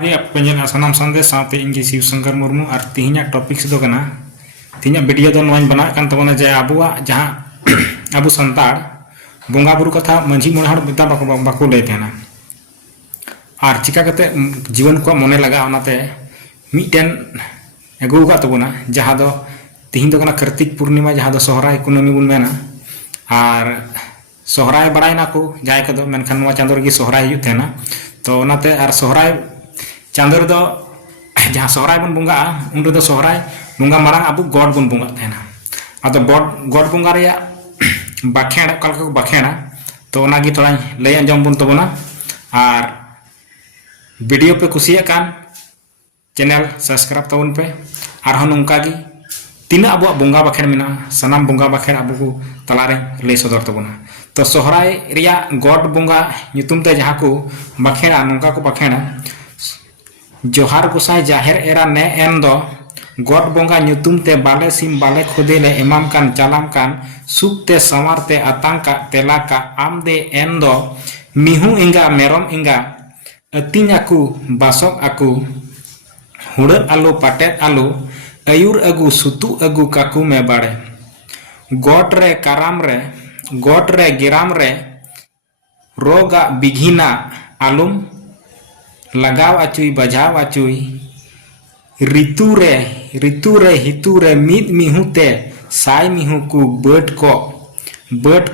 पेंजन सामान संदेश साथ इंगे शिव शंकर मुर्मू और तीन टॉपिक्स दो कना तीन वीडियो दो नोन बना कान तबना जे अबुआ जहां अबु संताड़ बोंगा बुरु कथा मंझी मोने हड़ बिता बाको ले तेना और चिका कते जीवन को मने लगा ओनाते मिटेन एगु का तबना जहां दो तीन दो कना कार्तिक पूर्णिमा जहां दो सोहराय कुनमी बुन मेना और सोहराय बड़ायना को जाय कदो मेनखान नवा चांदो रगी सोहराय हुई तेना तो ओनाते और सोहराय चांदर दो जहाँ सोहराय बन बुंगा उन दो सोहराय बुंगा मारांग अब गॉड बन बुंगा तेना अदो गॉड बुंगा रे बाखेण कल को बाखेणा तो ओनागी थोड़ा लय अंजम बुन तबना और वीडियो पे कुसिया कान चैनल सब्सक्राइब तबन पे और हन उनकागी तीन अब बुंगा बाखेण मिना सनाम बुंगा बाखेण अब को तलारे लय सदर तबना तो सोहराय रिया गॉड बुंगा नितुम ते जहाँ को बाखेणा नोंका को बाखेणा जोहार गोसाई जाहेर एरा ने एन दो गॉड बोंगा नुतुम ते बाले सिम बाले खुदे ले इमाम कान चालाम कान सुख ते संवार ते अतांग का तेला का आम दे एन दो मिहु इंगा मेरम इंगा अतिन आकु बासक आकु हुड़ आलू पाटेट आलू अयुर अगु सुतु अगु काकु में बाड़े गॉड रे काराम रे गॉड रे गिराम रे रोगा बिघिना आलूम लगाव आचुई बजाव आचुई ऋतु रे हितु रे मिद मिहु ते साय मिहु को बट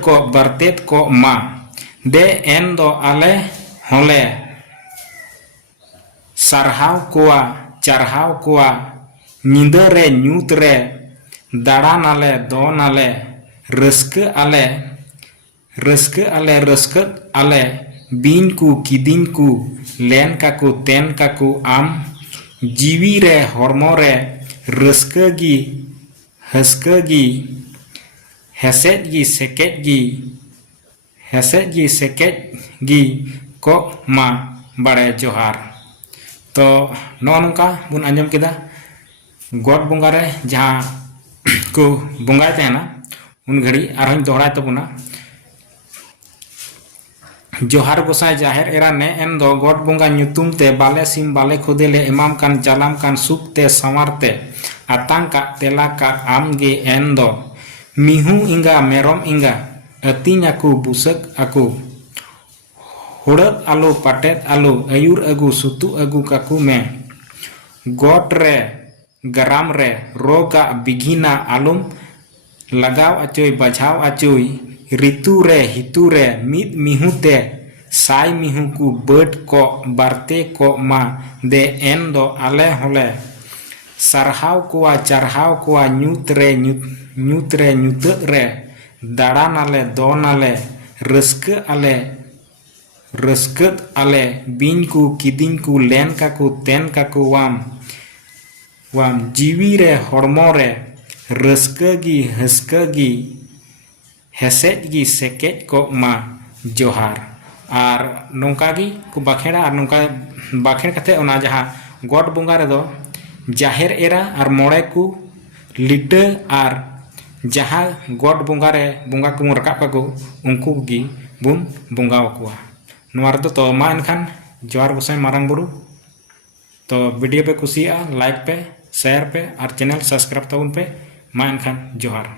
को बरतेत को मा दे एन दो आले होले सरहाव कोआ चरहाव कोआ निंद रे न्यूत रे दाड़ा नाले दो नाले रस्क आले बीन को किदिन को लेन काकू तेन काकू आम जीवी रे हरमो रे रस्कगी हस्कगी हेसेगी सेकेगी को मा बड़े जोहार तो नो नोंका बुन आंजम केदा गॉड बोंगा रे जहाँ को बोंगाय तेना उन घड़ी आरहन दोहराय तबना जोहार गोसाई जाहेर एरा ने एन दो गॉड बोंगा नुतुम ते बाले सिम बाले खुदे ले इमाम कान जालाम कान सुख ते संवार ते अतांग का तेला का आम गे एन दो मिहु इंगा मेरम इंगा अतिन आकु बुसक आकु हुड़त आलू पाटेट आलू अयुर अगु सुतु अगु काकु में गॉड रे गराम रे रोगा बिघिना आलूम लगाव आचुई बजाव आचुई ऋतु रे हितु रे मिद मिहु ते साय मिहु को बट को बरते को मा दे एन दो आले होले सरहाव कोआ चरहाव कोआ न्यूत रे न्यूत रे दाड़ा नाले दो नाले रस्कत आले बीन को किदिन को लेन का को तेन का को वाम जीवी रे हरमो रे रस्कगी हस्कगी हेसेगी सेकेट को मा जोहार और नौकागी को बाखेड़ा और नौका बाखेड़ कते ओना जहाँ गॉड बोंगा रे दो जाहेर एरा और मोड़े को लिटे और जहाँ गॉड बोंगा रे बोंगा को रकाब का को उनको गी बुन बोंगा कुआ नवार तो मा एनखान जोहार गोसाई मारांग बुरु तो वीडियो पे कुसिया लाइक पे शेयर पे और चैनल सब्सक्राइब तबन पे मा एनखान जोहार।